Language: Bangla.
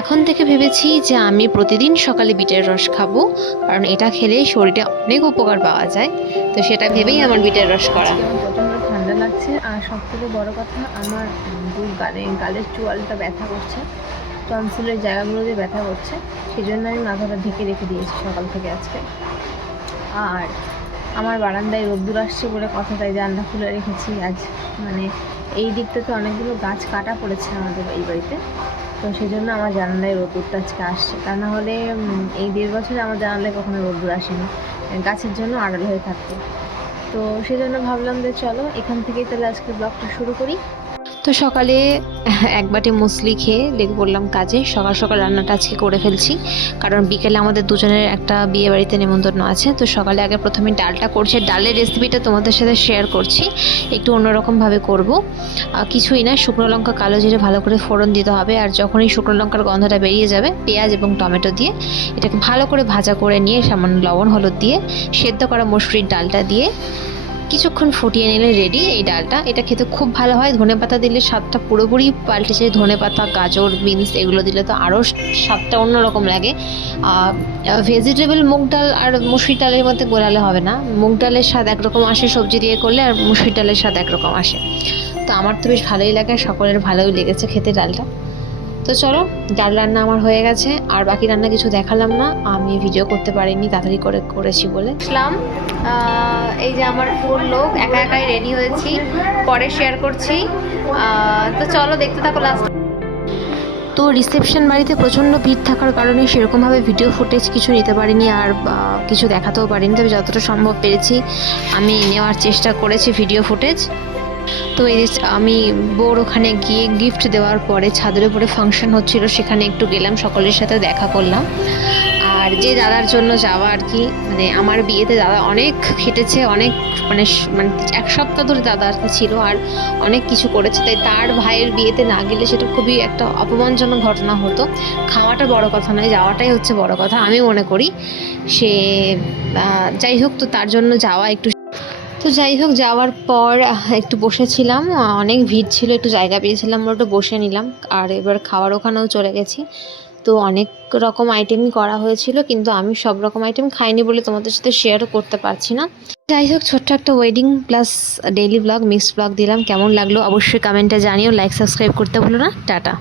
এখন থেকে ভেবেছি যে আমি প্রতিদিন সকালে বিটের রস খাবো, কারণ এটা খেলে শরীরে অনেক উপকার পাওয়া যায়। তো সেটা ভেবেই আমার বিটের রস করা। আমার প্রচণ্ড ঠান্ডা লাগছে, আর সব থেকে বড়ো কথা আমার দুই গালের চোয়ালটা ব্যথা করছে, টনসিলের জায়গাগুলোতে ব্যথা করছে। সেই জন্য আমি মাথাটা ঢেকে রেখে দিয়েছি সকাল থেকে আজকে। আর আমার বারান্দায় রোদ্দুর আসছে বলে কথা, তাই জানলা খুলে রেখেছি আজ। মানে এই দিকটাতে অনেকগুলো গাছ কাটা পড়েছে আমাদের এই বাড়িতে, তো সেই জন্য আমার জানালায় রোদ্দুরটা আজকে আসছে। তা না হলে এই 1.5 বছরে আমার জানালায় কখনো রোদ্দুর আসেনি, গাছের জন্য আড়াল হয়ে থাকতো। তো সেই জন্য ভাবলাম যে চলো এখান থেকেই তাহলে আজকে ব্লগটা শুরু করি। তো সকালে এক বাটি মুসলি খেয়ে লেগে পড়লাম কাজে। সকাল সকাল রান্নাটা আজকে করে ফেলছি, কারণ বিকেলে আমাদের দুজনের একটা বিয়ে বাড়িতে নেমন্তন্ন আছে। তো সকালে আগে প্রথমে ডালটা করছি, ডালের রেসিপিটা তোমাদের সাথে শেয়ার করছি, একটু অন্যরকমভাবে করব। কিছুই না, শুকনো লঙ্কা কালো জিরে ভালো করে ফোড়ন দিতে হবে, আর যখনই শুকনো লঙ্কার গন্ধটা বেরিয়ে যাবে পেঁয়াজ এবং টমেটো দিয়ে এটাকে ভালো করে ভাজা করে নিয়ে সামান্য লবণ হলুদ দিয়ে সেদ্ধ করা মসুরির ডালটা দিয়ে কিছুক্ষণ ফুটিয়ে নিলে রেডি এই ডালটা। এটা খেতে খুব ভালো হয়, ধনেপাতা দিলে স্বাদটা পুরোপুরি পাল্টে যায়। ধনেপাতা, গাজর, বিনস এগুলো দিলে তো আরও স্বাদটা অন্যরকম লাগে। ভেজিটেবল মুগ ডাল আর মুসুরি ডালের মধ্যে গোলালে হবে না, মুগ ডালের স্বাদ একরকম আসে সবজি দিয়ে করলে, আর মুসুরি ডালের স্বাদ একরকম আসে। তো আমার তো বেশ ভালোই লাগে, সকলের ভালোই লেগেছে খেতে ডালটা। তো চলো, ডাল রান্না আমার হয়ে গেছে, আর বাকি রান্না কিছু দেখালাম না, আমি ভিডিও করতে পারিনি, তাড়াতাড়ি করেছি বলে। আসলাম, এই যে আমার ফুল লোক, একা একাই রেডি হয়েছি, পরে শেয়ার করছি। তো চলো দেখতে থাকো লাস্ট। তো রিসেপশন বাড়িতে প্রচণ্ড ভিড় থাকার কারণে সেরকমভাবে ভিডিও ফুটেজ কিছু নিতে পারিনি, আর কিছু দেখাতেও পারিনি, তবে যতটা সম্ভব পেরেছি আমি নেওয়ার চেষ্টা করেছি ভিডিও ফুটেজ। তো এই যে আমি বউর ওখানে গিয়ে গিফট দেওয়ার পরে ছাদের উপরে ফাংশন হচ্ছিল, সেখানে একটু গেলাম, সকলের সাথে দেখা করলাম। আর যে দাদার জন্য যাওয়া আর কি, মানে আমার বিয়েতে দাদা অনেক খেটেছে, অনেক মানে 1 সপ্তাহ ধরে দাদা আর কি ছিল, আর অনেক কিছু করেছে, তাই তার ভাইয়ের বিয়েতে না গেলে সেটা খুবই একটা অপমানজনক ঘটনা হতো। খাওয়াটা বড় কথা নয়, যাওয়াটাই হচ্ছে বড় কথা আমি মনে করি। সে যাই হোক, তো তার জন্য যাওয়া একটু। তো যাই হোক, যাওয়ার পর একটু বসেছিলাম, অনেক ভিড় ছিল, একটু জায়গা পেয়েছিলাম, আমরা একটু বসে নিলাম, আর এবার খাওয়ার ওখানেও চলে গেছি। তো অনেক রকম আইটেমই করা হয়েছিল, কিন্তু আমি সব রকম আইটেম খাইনি বলে তোমাদের সাথে শেয়ারও করতে পারছি না। যাই হোক, ছোট্ট একটা wedding plus daily blog, mixed blog দিলাম। কেমন লাগলো অবশ্যই কমেন্টে জানিও, লাইক সাবস্ক্রাইব করতে ভুলো না। টাটা।